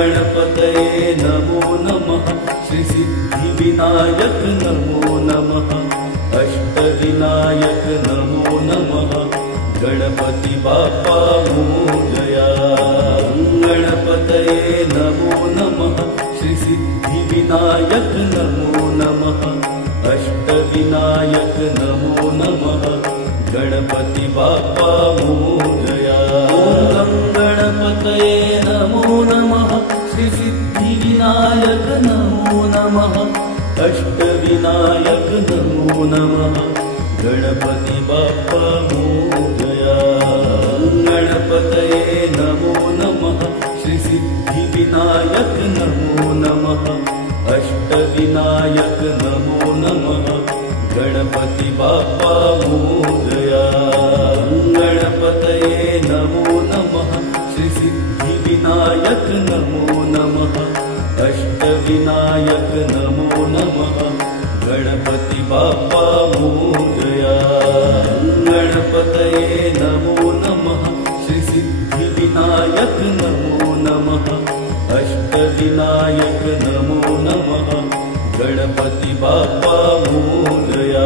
गणपतये नमो नमः श्री सिद्धिविनायक नमो नमः अष्टविनायक नमो नमः गणपति बाप्पा मोरया गणपतये नमो नमः श्री सिद्धिविनायक नमो नमः अष्टविनायक नमो नमः गणपति बाप्पा मोरया गणपतये नमो नमः श्री सिद्धिविनायक नमो नमः अष्टविनायक नमो नमः गणपति बाप्पा मोरया गणपतये नमो नमः श्री सिद्धिविनायक नमो नमः अष्टविनायक नमो नमः गणपति बाप्पा मोरया गणपतये नमो नमः श्री सिद्धिविनायक नमो नमः अष्टविनायक नमो नमः गणपति बाप्पा मोरया गणपतये नमो नमः श्री सिद्धिविनायक नमो नमः अष्टविनायक नमो नमः गणपति बाप्पा मोरया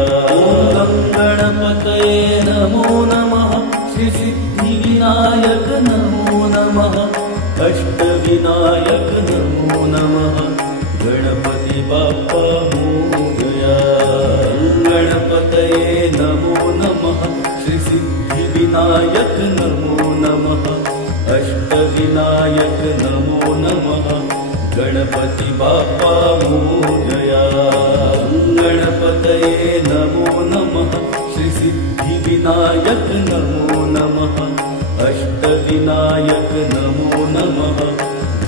गणपतये नमो नमः श्री सिद्धिविनायक नमो नमः अष्टविनायक नमो नमः गणपति बाप्पा मोरया गणपतये नमो नमः श्री सिद्धिविनायक नमो नमः अष्टविनायक नमो नमः गणपति बाप्पा मोरया गणपतये नमो नमः श्री सिद्धिविनायक नमो नमः अष्टविनायक नमो नमः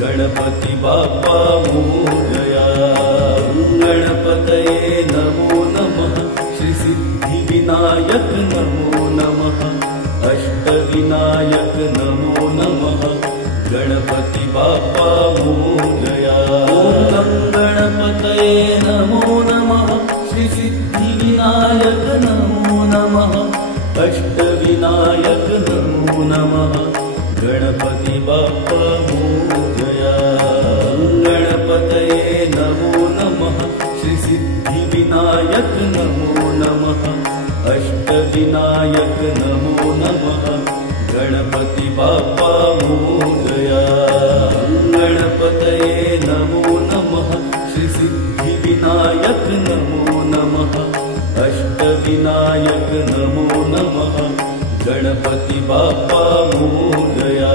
गणपति बाप्पा मोरया गणपतये नमो नमः श्री सिद्धिविनायक नमो नमः अष्टविनायक नमो नमः गणपति बाप्पा मोरया गणपतये नमो नमः श्री सिद्धिविनायक नमो नमः अष्टविनायक नमो नमः गणपति बाप्पा मोरया गणपतये नमो नमः श्री सिद्धिविनायक नमो नमः अष्टविनायक नमो नमः गणपति बाप्पा मोरया गणपतये नमो नमः श्री सिद्धिविनायक नमो नमः अष्टविनायक नमो नमः गणपति बाप्पा मोरया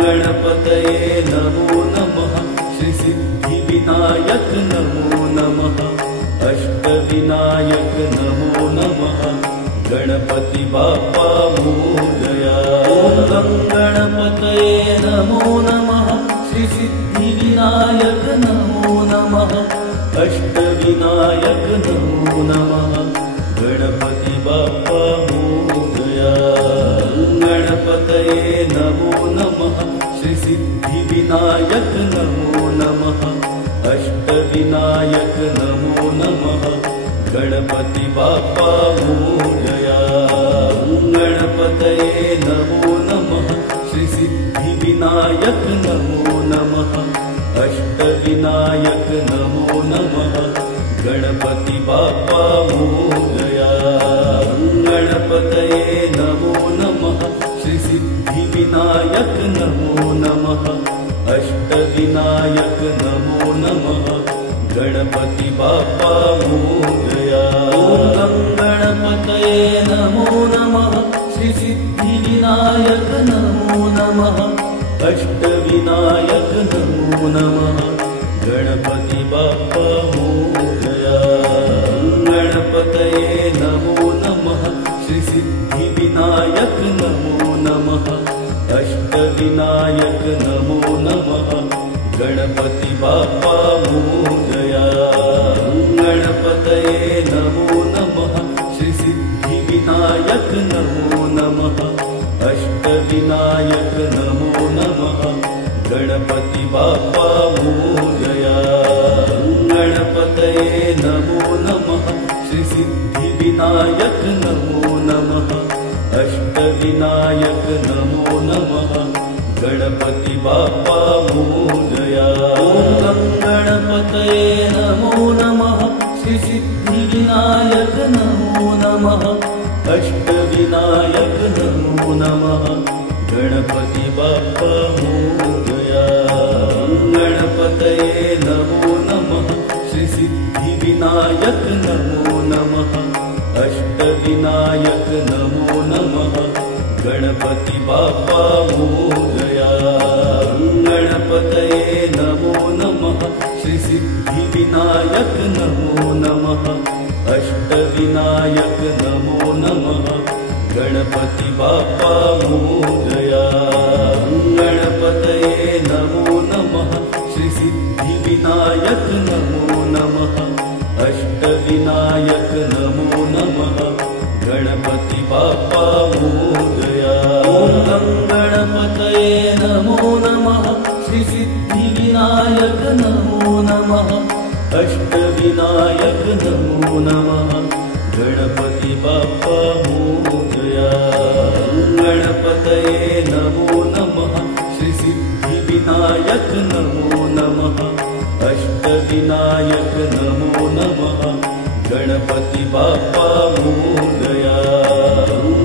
गणपतये नमो नमः श्री सिद्धिविनायक नमो नमः अष्टविनायक नमो नमः गणपति बाप्पा मोरया गणपतये नमो नमः श्री सिद्धिविनायक नमो नमः अष्टविनायक नमो नमः गणपति बाप्पा मोरया गणपतये नमो नमः श्री सिद्धिविनायक नमो नमः अष्टविनायक नमो नमः गणपति बाप्पा मोरया गणपतये नमो नमः श्री सिद्धिविनायक नमो नमः अष्टविनायक नमो नमः गणपति बाप्पा मोरया गणपतये नमो नमः श्री सिद्धिविनायक नमो नमः अष्टविनायक नमो नमः गणपति बाप्पा मोरया गणपतये नमो नमः श्री सिद्धिविनायक नमो नमः अष्टविनायक नमो नमः गणपति बाप्पा मोरया गणपतये नमो नमः श्री सिद्धिविनायक नमो नमः अष्टविनायक नमो नमः गणपति बाप्पा मोरया गणपतये नमो नमः श्री सिद्धिविनायक नमो नमः अष्टविनायक नमो नमः गणपति बाप्पा मोरया गणपतये नमो नमः श्री सिद्धिविनायक नमो नमः अष्टविनायक नमो नमः गणपति बाप्पा मोरया। ॐ गणपतये नमो नमः श्री सिद्धिविनायक नमो नमः अष्टविनायक नमो नमः गणपति बाप्पा मोरया। गणपतये नमो नमः श्री सिद्धिविनायक नमो नमः अष्टविनायक नमो नमः गणपति बाप्पा मोरया। गणपतये नमो नमः श्री सिद्धिविनायक नमो नमः अष्टविनायक नमो नमः गणपति बाप्पा मोरया। गणपतये नमो नमः श्री सिद्धिविनायक नमो नमः अष्टविनायक नमो नमः गणपति बाप्पा मोरया। ॐ गणपतये नमो नमः श्री सिद्धिविनायक नमो नमः अष्टविनायक नमो नमः गणपति बाप्पा मोरया। गणपतये नमो नमः श्री सिद्धिविनायक नमो नमः अष्टविनायक नमो नमः गणपति बाप्पा मोरया।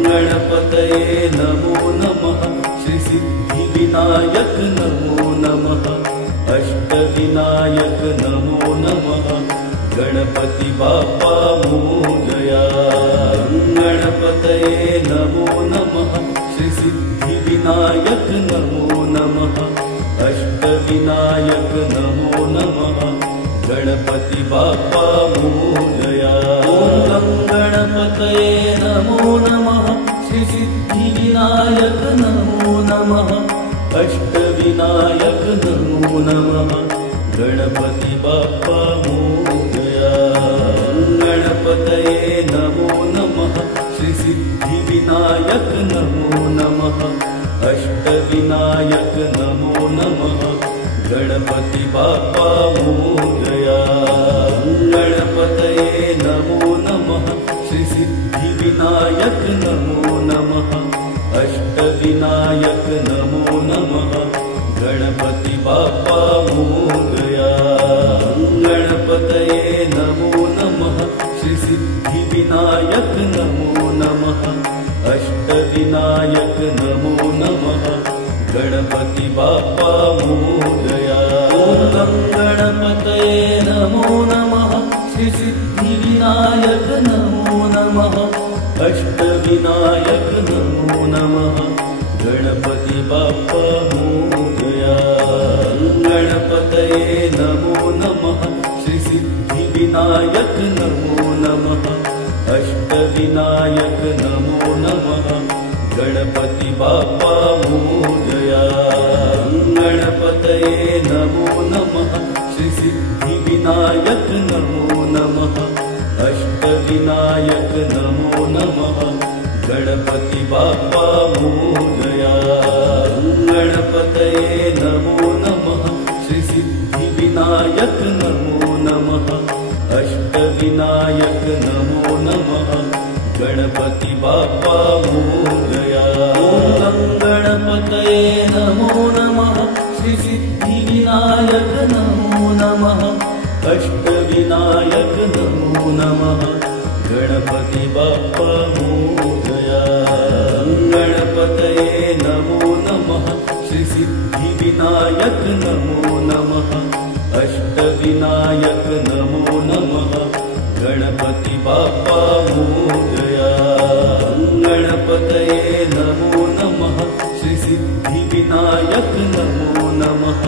गणपतये नमो नमः श्री सिद्धिविनायक नमो नमः अष्टविनायक नमो नमः गणपति बाप्पा मोरया। गणपतये नमो नमः श्री सिद्धिविनायक नमो नमः अष्टविनायक नमो नमः गणपति बाप्पा मोरया। ॐ गणपतये नमो नमः श्री सिद्धिविनायक नमो नमः अष्टविनायक नमो नमः गणपति बाप्पा मोरया। गणपतये नमो नमः श्री सिद्धिविनायक नमो नमः अष्टविनायक नमो नमः गणपति बाप्पा मोरया। गणपतये नमो नमः श्री सिद्धिविनायक नमो नमः अष्टविनायक नमो नमः गणपति बाप्पा मोरया। गणपतये नमो नमः श्री सिद्धिविनायक नमो नमः अष्टविनायक नमो नमः गणपति बाप्पा मोरया। ॐ गणपतये नमो नमः श्री सिद्धिविनायक नमो नमः अष्टविनायक नमो नमः गणपति बाप्पा मोरया। गणपतये नमो नमः श्री सिद्धिविनायक नमो नमः अष्टविनायक नमो नमः गणपति बाप्पा मोरया। गणपतये नमो नमः श्री सिद्धिविनायक नमो नमः अष्टविनायक नमो नमः गणपति बाप्पा मोरया। गणपतये नमो नमः श्री सिद्धिविनायक नमो नमः अष्टविनायक नमो नमः गणपति बाप्पा मोरया। ॐ गणपतये नमो नमः श्री सिद्धिविनायक नमो नमः अष्टविनायक नमो नमः गणपति बाप्पा मोरया। गणपतये नमो नमः श्री सिद्धिविनायक नमो नमः अष्टविनायक नमो नमः गणपति बाप्पा मोरया। गणपतये नमो नमः श्री सिद्धिविनायक नमो नमः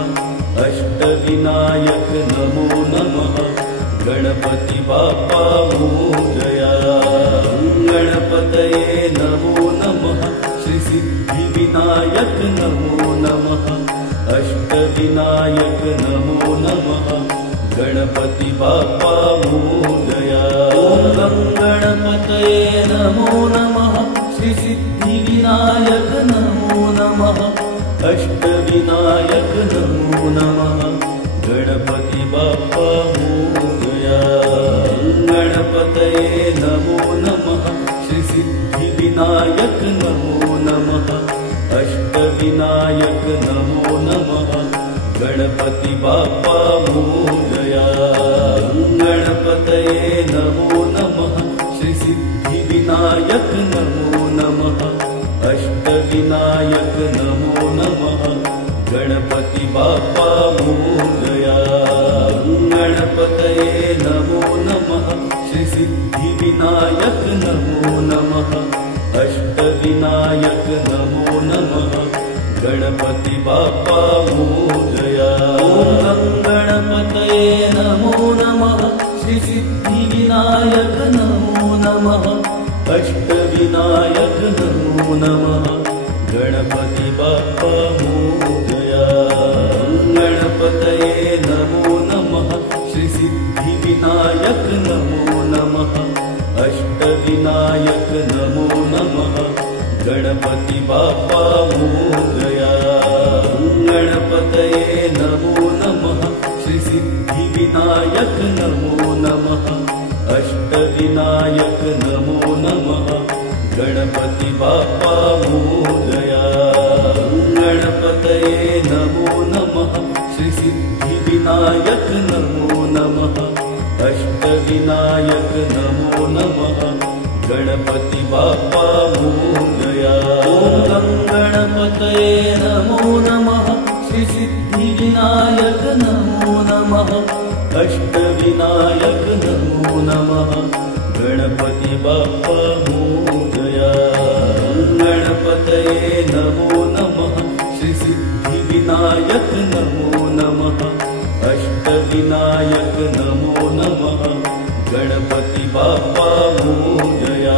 अष्टविनायक नमो नमः गणपति बाप्पा मोरया। गणपतये नमो नमः श्री सिद्धिविनायक नमो नमः अष्टविनायक नमो नमः गणपति बाप्पा मोरया। ॐ गणपतये नमो नमः श्री सिद्धिविनायक नमो नमः अष्टविनायक नमो नमः गणपति बाप्पा मोरया। गणपतये नमो नमः श्री सिद्धिविनायक नमो नमः अष्टविनायक बाप्पा मोरया। गणपतये नमो नमः श्री सिद्धिविनायक नमो नमः अष्टविनायक नमो नमः गणपति बाप्पा मोरया। गणपतये नमो नमः श्री सिद्धिविनायक नमो नमः अष्टविनायक नमो नमः गणपति बाप्पा मोरया। गणपतये नमो नमः श्री सिद्धिविनायक नमो नमः अष्टविनायक नमो नमः गणपति बाप्पा मोरया। गणपतये नमो नमः श्री सिद्धिविनायक नमो नमः अष्टविनायक नमो नमः गणपति बाप्पा मोरया। गणपतये नमो नमः श्री सिद्धिविनायक नमो नमः अष्टविनायक नमो नमः गणपति बाप्पा मोरया। गणपतये नमो नमः श्री सिद्धिविनायक नमो नमः अष्टविनायक नमो नमः गणपति बाप्पा मोरया। गणपतये नमो नमः श्री सिद्धिविनायक नमो नमः अष्टविनायक नमो नमः गणपति बाप्पा मोरया। गणपतये नमो नमः श्री सिद्धिविनायक नमो नमः अष्टविनायक नमो नमः गणपति बाप्पा मोरया।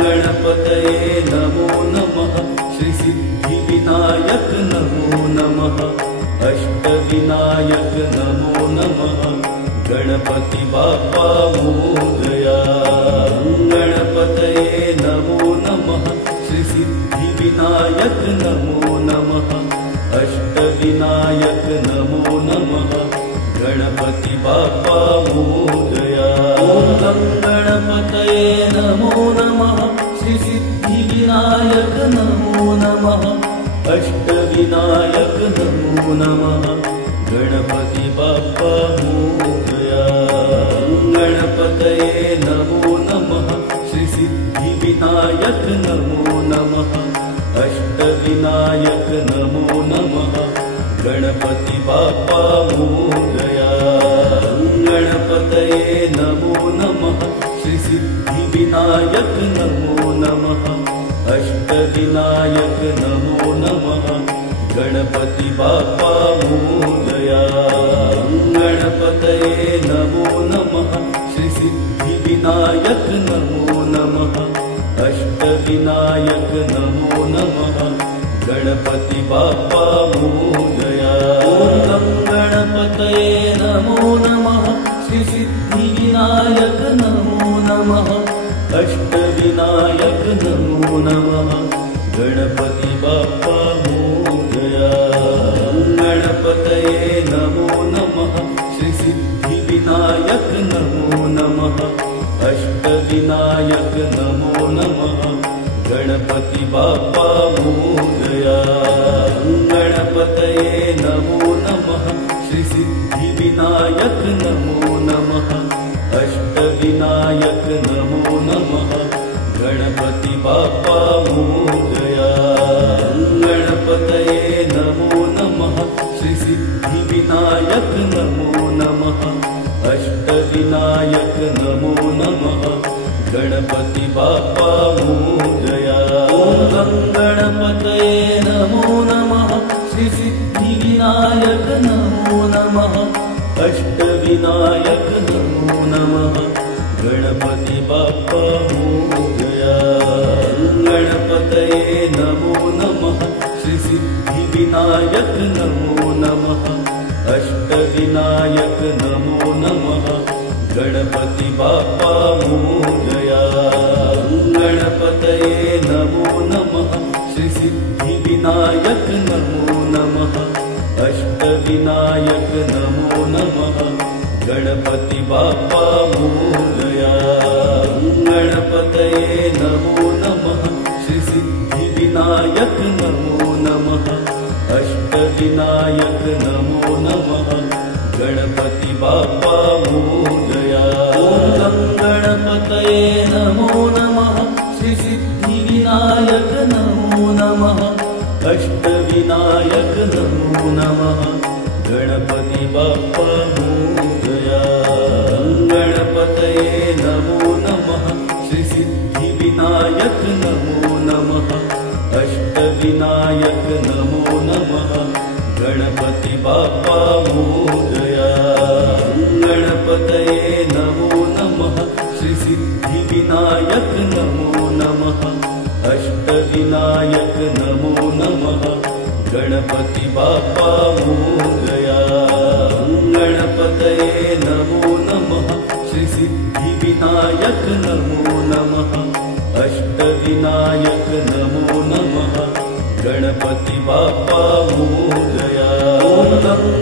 गणपतये नमो नमः श्री सिद्धिविनायक नमो नमः अष्टविनायक नमो नमः गणपति बाप्पा मोरया। गणपतये नमो नमः श्री सिद्धिविनायक नमो नमः अष्टविनायक नमो नमः गणपति बाप्पा मोरया। गणपतये नमो नमः श्री सिद्धिविनायक नमो नमः अष्टविनायक नमो नमः गणपति बाप्पा मोरया। गणपतये नमो नमः श्री सिद्धिविनायक नमो नमः अष्टविनायक नमो नमः गणपति बाप्पा मोरया। गणपतये नमो नमः श्री सिद्धिविनायक नमो नमः अष्टविनायक नमो नमः गणपति बाप्पा मोरया। गणपतये नमो नमः श्री सिद्धिविनायक नमो नमः अष्टविनायक नमो नमः गणपति बाप्पा मोरया। गणपतये नमो नमः श्री सिद्धिविनायक नमो नमः अष्टविनायक नमो नमः गणपति बाप्पा मोरया। गणपतये नमो नमः श्री सिद्धिविनायक नमो नमः अष्टविनायक नमो नमः गणपति बाप्पा मोरया। गणपतये नमो नमः श्री सिद्धिविनायक नमो नमः अष्टविनायक नमो नमः गणपति बाप्पा मोरया। गणपतये नमो नमः श्री सिद्धिविनायक नमो नमः अष्टविनायक नमो नमः गणपति बाप्पा मोरया। गणपतये नमो नमः श्री सिद्धिविनायक नमो नमः अष्टविनायक नमो नमः गणपति बाप्पा मोरया। गणपतये नमो नमः श्री सिद्धिविनायक नमो नमः अष्टविनायक नमो नमः गणपति बाप्पा मोरया। गणपतये नमो नमः श्री सिद्धिविनायक नमो नमः अष्टविनायक नमो नमः गणपति बाप्पा मोरया। गणपतये नमो नमः श्री सिद्धिविनायक नमो नमः अष्टविनायक नमो नमः बाप्पा मोरया। ॐ गणपतये नमो नमः। श्री सिद्धिविनायक नमो नमः। अष्टविनायक नमो नमः। गणपति बाप्पा मोरया। गणपतये नमो नमः। श्री सिद्धिविनायक नमो नमः। अष्टविनायक नमो नमः। गणपति बाप्पा मोरया। गणपतये नमो नमः। श्री सिद्धिविनायक नमो नमः। अष्टविनायक नमो नमः। गणपति बाप्पा मोरया। गणपतये नमो नमः। श्री सिद्धिविनायक नमो नमः। अष्टविनायक नमो नमः। गणपति बाप्पा मोरया।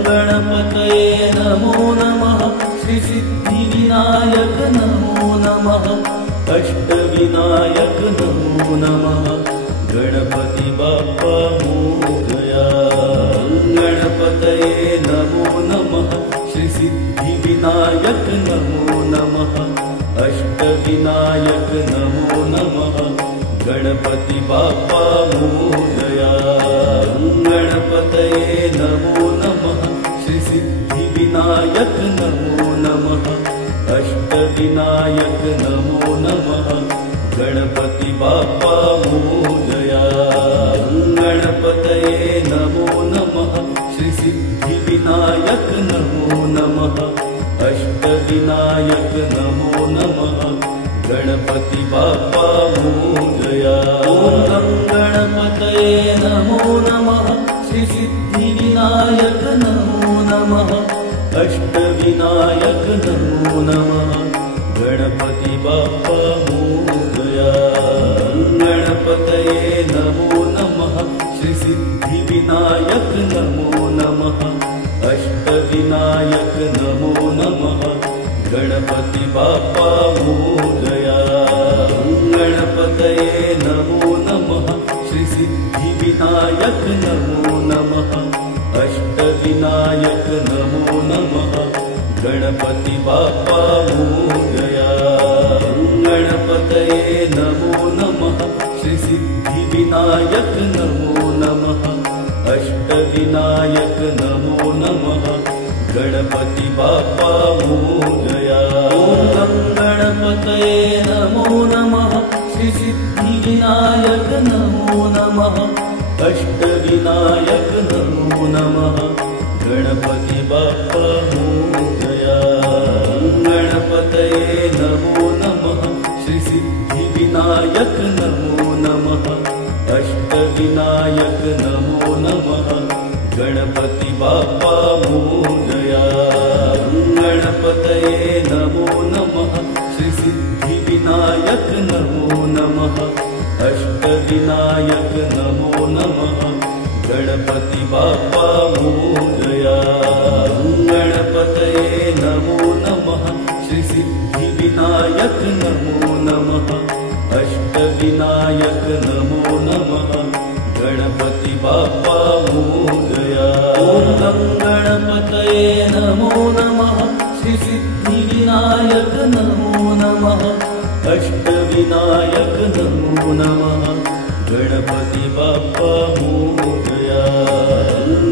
गणपतये नमो नमः। श्री सिद्धिविनायक नमो नमः। अष्टविनायक नमो नमः। गणपति बाप्पा मोरया। गणपतये नमो नमः। श्री सिद्धिविनायक नमो नमः। अष्टविनायक नमो नमः। गणपति बाप्पा मोरया। गणपतये नमो नमः। श्री सिद्धिविनायक नमो नमः। अष्टविनायक नमो नमः। गणपति बाप्पा मोरया। गणपतये नमो नमः। श्री सिद्धिविनायक नमो नमः। अष्टविनायक नमो नमः। गणपति बाप्पा मोरया। गणपतये नमो नमः। श्री सिद्धिविनायक नमो नमः। अष्टविनायक नमो नमः। गणपति बाप्पा मोरया। गणपतये नमो नमः। श्री सिद्धिविनायक नमो नमः। अष्टविनायक नमो नमः। गणपति बाप्पा मोरया। गणपतये नमो नमः। श्री सिद्धिविनायक नमो नमः। अष्टविनायक नमो नमः। गणपति बाप्पा मोरया। गणपतये नमो नमः। श्री सिद्धिविनायक नमो नमः। अष्टविनायक नमो नमः। गणपति बाप्पा मोरया। गणपतये नमो नमः। श्री सिद्धिविनायक नमो नमः। अष्टविनायक नमो नमः। गणपति बाप्पा मोरया। गणपतये नमो नमः। श्री सिद्धिविनायक नमो नमः। अष्टविनायक नमो नमः। गणपति बाप्पा मोरया। गणपतये नमो नमः। श्री सिद्धिविनायक नमो नमः। अष्टविनायक नमो नमः। गणपति बाप्पा मोरया। गणपतये नमो नमः। श्री सिद्धिविनायक नमो नमः। अष्टविनायक नमो नमः। गणपति बाप्पा मोरया। गणपतये नमो नमः। श्री सिद्धिविनायक नमो नमः। अष्टविनायक नमो नमः। गणपति बाप्पा मोरया।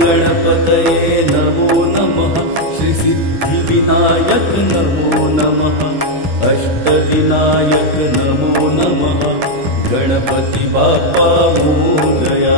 गणपतये नमो नमः। श्री सिद्धिविनायक नमो नमः। अष्टविनायक नमो नमः। गणपति बाप्पा मोरया।